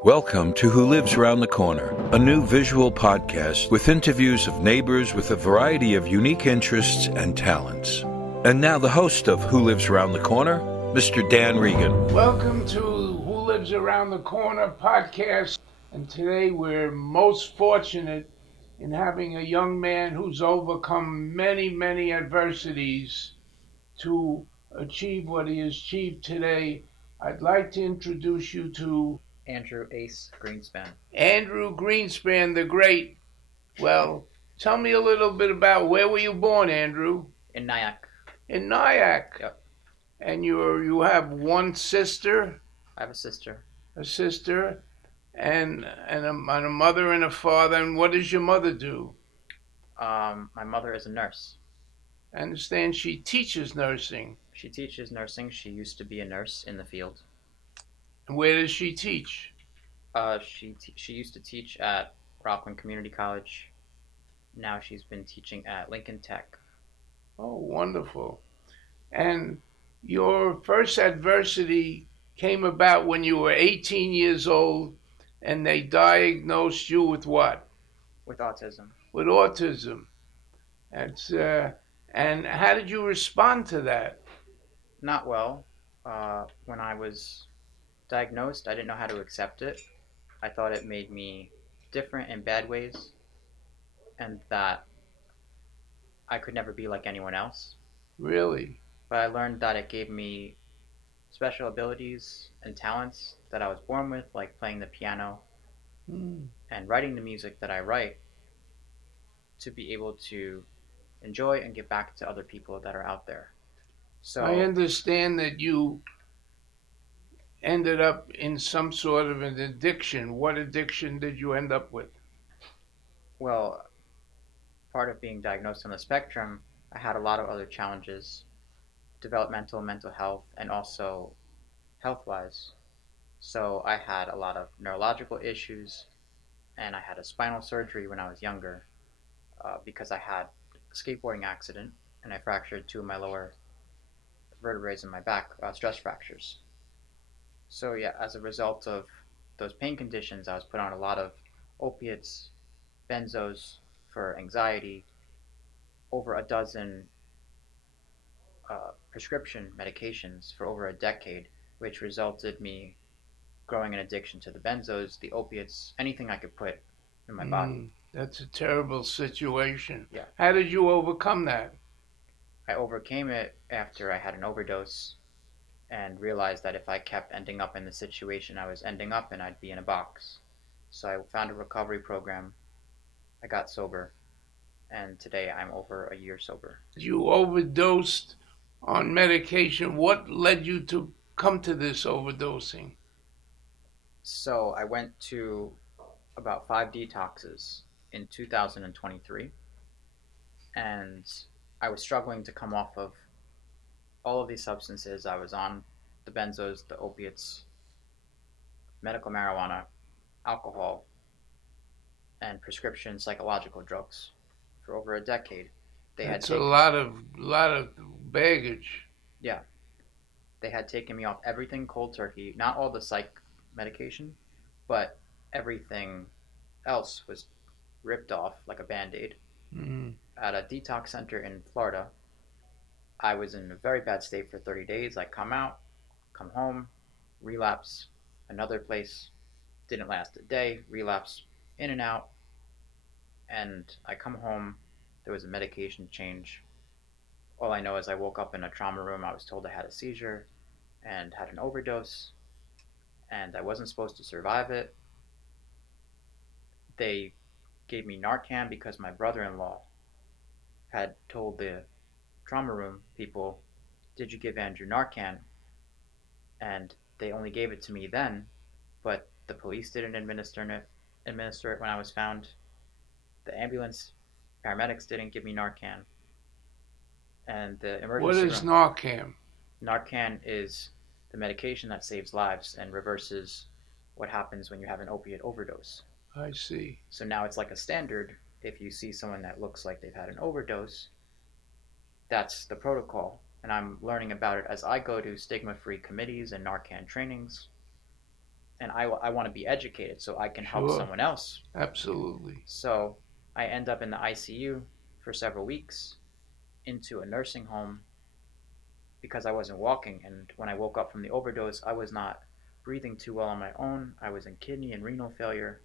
Welcome to Who Lives Around the Corner, a new visual podcast with interviews of neighbors with a variety of unique interests and talents. And now the host of Who Lives Around the Corner, Mr. Dan Regan. Welcome to Who Lives Around the Corner podcast. And today we're most fortunate in having a young man who's overcome many adversities to achieve what he has achieved today. I'd like to introduce you to Andrew ACE Greenspan. Andrew Greenspan the Great. Well, tell me a little bit about where were you born, Andrew? In Nyack. In Nyack. Yep. And you have one sister? I have a sister. A sister, and a mother and a father. And what does your mother do? My mother is a nurse. I understand she teaches nursing. She teaches nursing. She used to be a nurse in the field. And where does she teach? She used to teach at Rockland Community College. Now she's been teaching at Lincoln Tech. Oh, wonderful. And your first adversity came about when you were 18 years old, and they diagnosed you with what? With autism. With autism. And how did you respond to that? Not well. When I was diagnosed, I didn't know how to accept it. I thought it made me different in bad ways, and that I could never be like anyone else. Really? But I learned that it gave me special abilities and talents that I was born with, like playing the piano and writing the music that I write, to be able to enjoy and give back to other people that are out there. So I understand that you ended up in some sort of an addiction. What addiction did you end up with? well, part of being diagnosed on the spectrum, I had a lot of other challenges, developmental, mental health, and also health-wise. So I had a lot of neurological issues, and I had a spinal surgery when I was younger because I had a skateboarding accident and I fractured two of my lower vertebrae in my back, stress fractures. So yeah, as a result of those pain conditions, I was put on a lot of opiates, benzos for anxiety, over a dozen prescription medications for over a decade, which resulted me growing an addiction to the benzos, the opiates, anything I could put in my body. That's a terrible situation. Yeah. How did you overcome that? I overcame it after I had an overdose and realized that if I kept ending up in the situation I was ending up in, I'd be in a box. So I found a recovery program. I got sober, and today I'm over a year sober. You overdosed on medication. What led you to come to this overdosing? So I went to about 5 detoxes in 2023, and I was struggling to come off of all of these substances. I was on the benzos, the opiates, medical marijuana, alcohol, and prescription psychological drugs for over a decade. That's a lot of baggage. Yeah. They had taken me off everything cold turkey, not all the psych medication, but everything else was ripped off like a Band-Aid. At a detox center in Florida, I was in a very bad state for 30 days. I come out, come home, relapse, another place, didn't last a day, relapse, in and out, and I come home, there was a medication change. All I know is I woke up in a trauma room. I was told I had a seizure and had an overdose, and I wasn't supposed to survive it. They gave me Narcan because my brother-in-law had told the trauma room people, "Did you give Andrew Narcan?" And they only gave it to me then, but the police didn't administer it when I was found. The ambulance paramedics didn't give me Narcan. And the emergency What is room, Narcan? Narcan is the medication that saves lives and reverses what happens when you have an opiate overdose. I see. So now it's like a standard. If you see someone that looks like they've had an overdose, that's the protocol. And I'm learning about it as I go to stigma-free committees and Narcan trainings. and I want to be educated so I can help Sure. someone else. Absolutely. So I end up in the ICU for several weeks, into a nursing home, because I wasn't walking. And when I woke up from the overdose, I was not breathing too well on my own. I was in kidney and renal failure.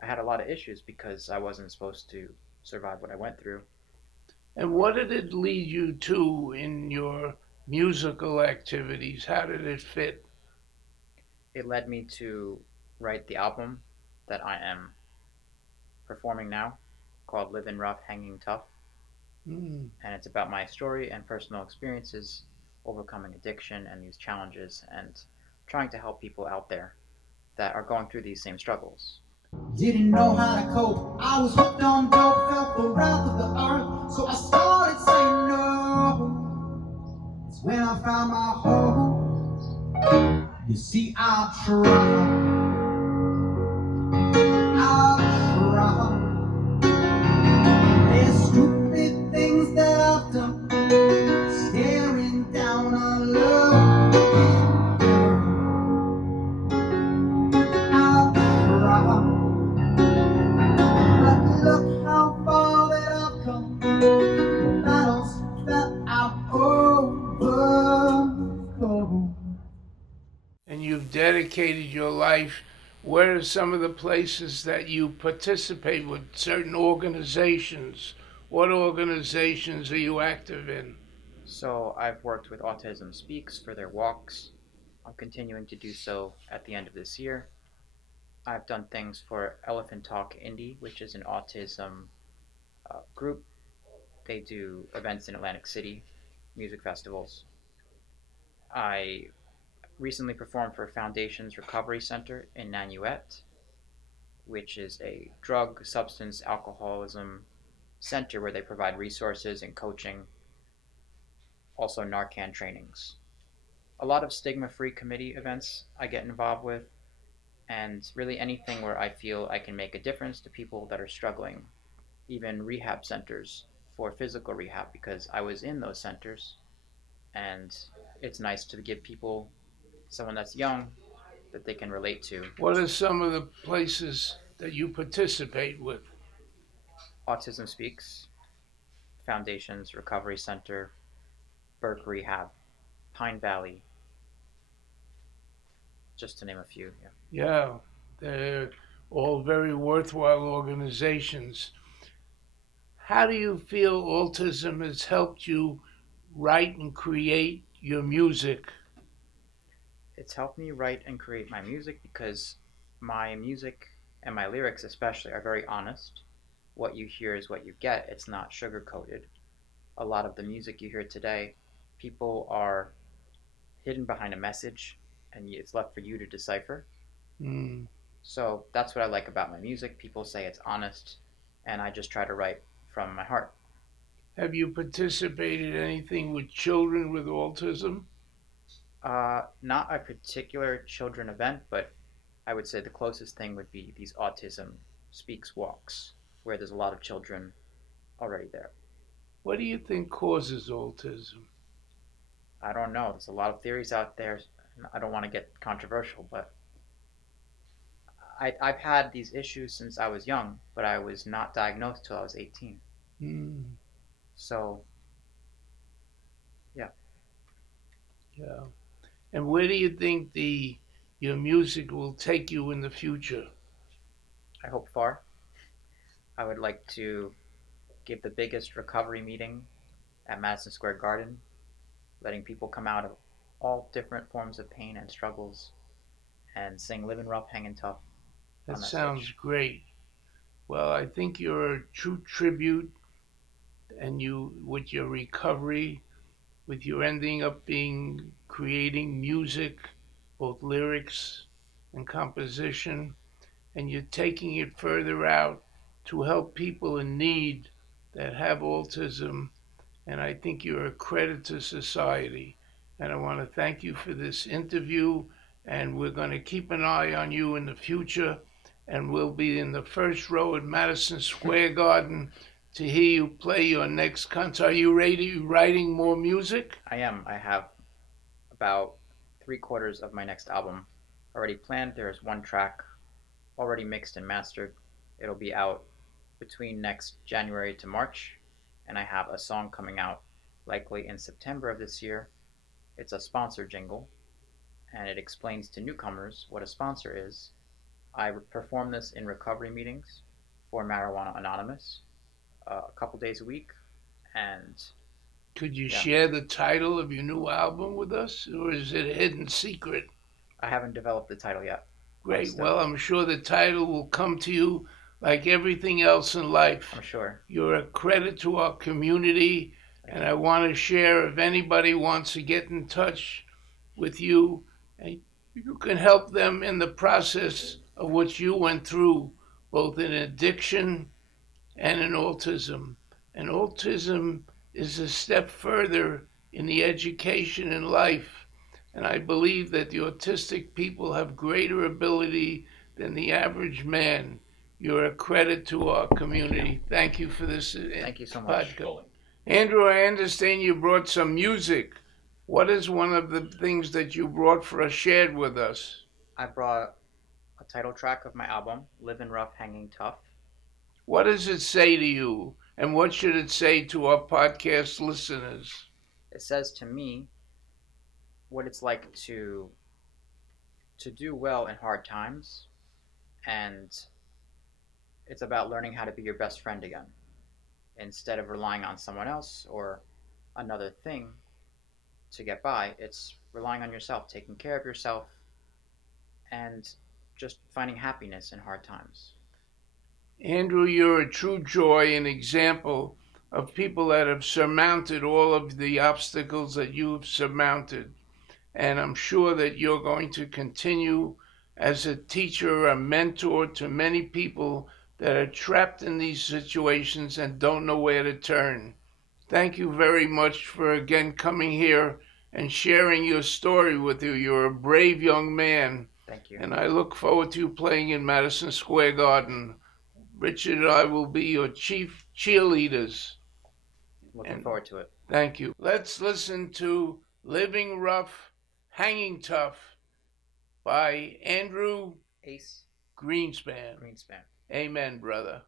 I had a lot of issues because I wasn't supposed to survive what I went through. And what did it lead you to in your musical activities? How did it fit? It led me to write the album that I am performing now, called Livin Rough Hangin Tough. Mm. And it's about my story and personal experiences overcoming addiction and these challenges, and trying to help people out there that are going through these same struggles. Didn't know how to cope. I was hooked on dope, felt the wrath of the earth, so I started saying no. It's when I found my home. You see, I tried. There's stupid things that I've done, staring down a love. I've tried. But look how far that I've come, the battles that I've overcome. And you've dedicated your life. Where are some of the places that you participate with certain organizations? What organizations are you active in? So I've worked with Autism Speaks for their walks. I'm continuing to do so at the end of this year. I've done things for Elephant Talk Indie, which is an autism group. They do events in Atlantic City, music festivals. I recently performed for Foundation's Recovery Center in Nanuet, which is a drug, substance, alcoholism center where they provide resources and coaching, also Narcan trainings. A lot of stigma-free committee events I get involved with, and really anything where I feel I can make a difference to people that are struggling, even rehab centers for physical rehab, because I was in those centers, and it's nice to give people, someone that's young, that they can relate to. What are some of the places that you participate with? Autism Speaks, Foundations, Recovery Center, Burke Rehab, Pine Valley, just to name a few. Yeah. Yeah, they're all very worthwhile organizations. How do you feel autism has helped you write and create your music? It's helped me write and create my music because my music and my lyrics especially are very honest. What you hear is what you get. It's not sugar coated. A lot of the music you hear today, people are hidden behind a message, and it's left for you to decipher. Mm. So that's what I like about my music. People say it's honest, and I just try to write from my heart. Have you participated in anything with children with autism? Not a particular children event, but I would say the closest thing would be these Autism Speaks walks, where there's a lot of children already there. What do you think causes autism? I don't know. There's a lot of theories out there. I don't want to get controversial, but I've had these issues since I was young, but I was not diagnosed till I was 18. Mm. So, yeah. Yeah. And where do you think your music will take you in the future? I hope far. I would like to give the biggest recovery meeting at Madison Square Garden, letting people come out of all different forms of pain and struggles and sing Livin Rough Hangin Tough That on that sounds stage. great. Well, I think you're a true tribute, and you, with your recovery, with your ending up being creating music, both lyrics and composition, and you're taking it further out to help people in need that have autism. And I think you're a credit to society. And I want to thank you for this interview. And we're going to keep an eye on you in the future. And we'll be in the first row at Madison Square Garden to hear you play your next concert. Are you ready? Are you writing more music? I am. I have about three quarters of my next album already planned. There's one track already mixed and mastered. It'll be out between next January to March, and I have a song coming out likely in September of this year. It's a sponsor jingle, and it explains to newcomers what a sponsor is. I perform this in recovery meetings for Marijuana Anonymous a couple days a week, and Could you yeah, share the title of your new album with us, or is it a hidden secret? I haven't developed the title yet. Great. Well, I'm sure the title will come to you like everything else in life. I'm sure. You're a credit to our community, and I want to share if anybody wants to get in touch with you, and you can help them in the process of what you went through, both in addiction and in autism. And autism is a step further in the education in life. And I believe that the autistic people have greater ability than the average man. You're a credit to our community. Thank you for this. Thank you so much. Podcast. Andrew, I understand you brought some music. What is one of the things that you brought for us, shared with us? I brought a title track of my album, Livin Rough Hangin Tough. What does it say to you, and what should it say to our podcast listeners? It says to me what it's like to do well in hard times, and it's about learning how to be your best friend again instead of relying on someone else or another thing to get by. It's relying on yourself, taking care of yourself, and just finding happiness in hard times. Andrew, you're a true joy and example of people that have surmounted all of the obstacles that you've surmounted. And I'm sure that you're going to continue as a teacher, a mentor to many people that are trapped in these situations and don't know where to turn. Thank you very much for again coming here and sharing your story with you. You're a brave young man. Thank you. And I look forward to you playing in Madison Square Garden. Richard and I will be your chief cheerleaders. Looking forward to it. Thank you. Let's listen to Livin Rough Hangin Tough by Andrew ACE Greenspan. Greenspan. Amen, brother.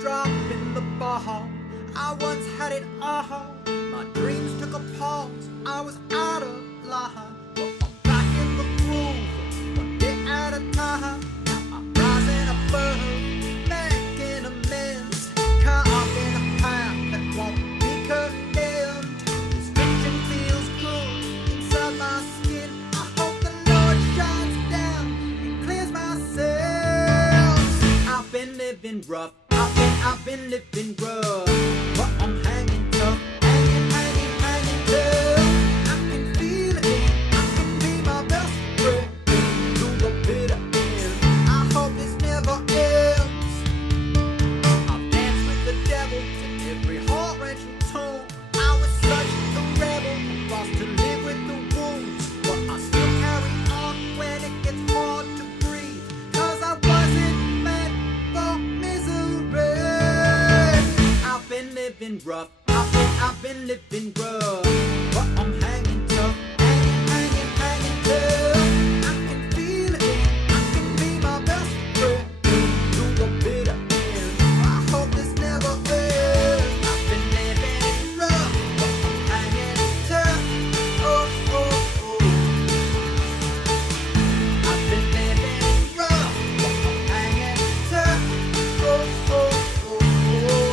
Dropping the ball. I once had it all. My dreams took a pause. I was out of line. But I'm back in the groove, one day at a time. Now I'm rising above, making amends, carving a path that won't be condemned. This friction feels good inside my skin. I hope the Lord shines down and clears my cells. I've been living rough. I've been living rough, but I'm hanging tough, hanging tough. I can feel it, I can be my best friend through the bitter end. I hope this never ends. I've danced with the devil to every heart-wrenching tune. I was such a rebel, lost to live with the wounds, but I still carry on when it gets hard to breathe. 'Cause I wasn't meant for misery. I've been living rough, I've been living rough, but I'm hanging tough, hanging tough. I can feel it, I can be my best friend through the bitter end. I hope this never ends. I've been living rough, but I'm hanging tough. Oh, oh, oh. I've been living rough, but I'm hanging tough. Oh, oh, oh, oh.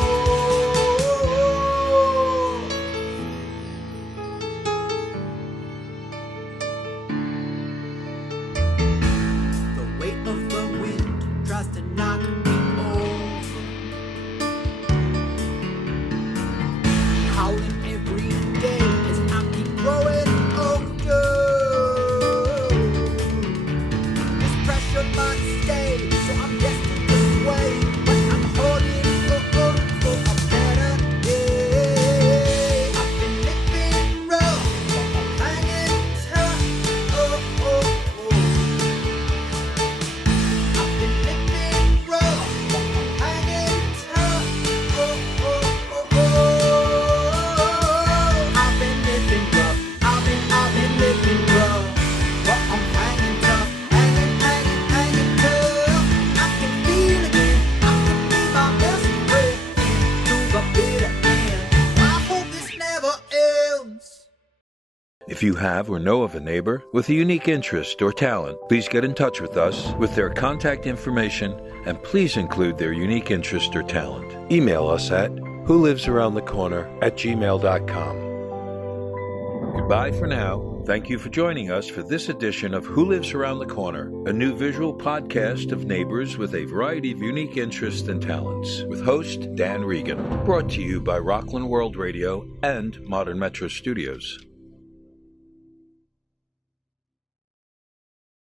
you have or know of a neighbor with a unique interest or talent, please get in touch with us with their contact information and please include their unique interest or talent. Email us at wholivesaroundthecorner@gmail.com. Goodbye for now. Thank you for joining us for this edition of Who Lives Around the Corner, a new visual podcast of neighbors with a variety of unique interests and talents, with host Dan Regan, brought to you by Rockland World Radio and Modern Metro Studios.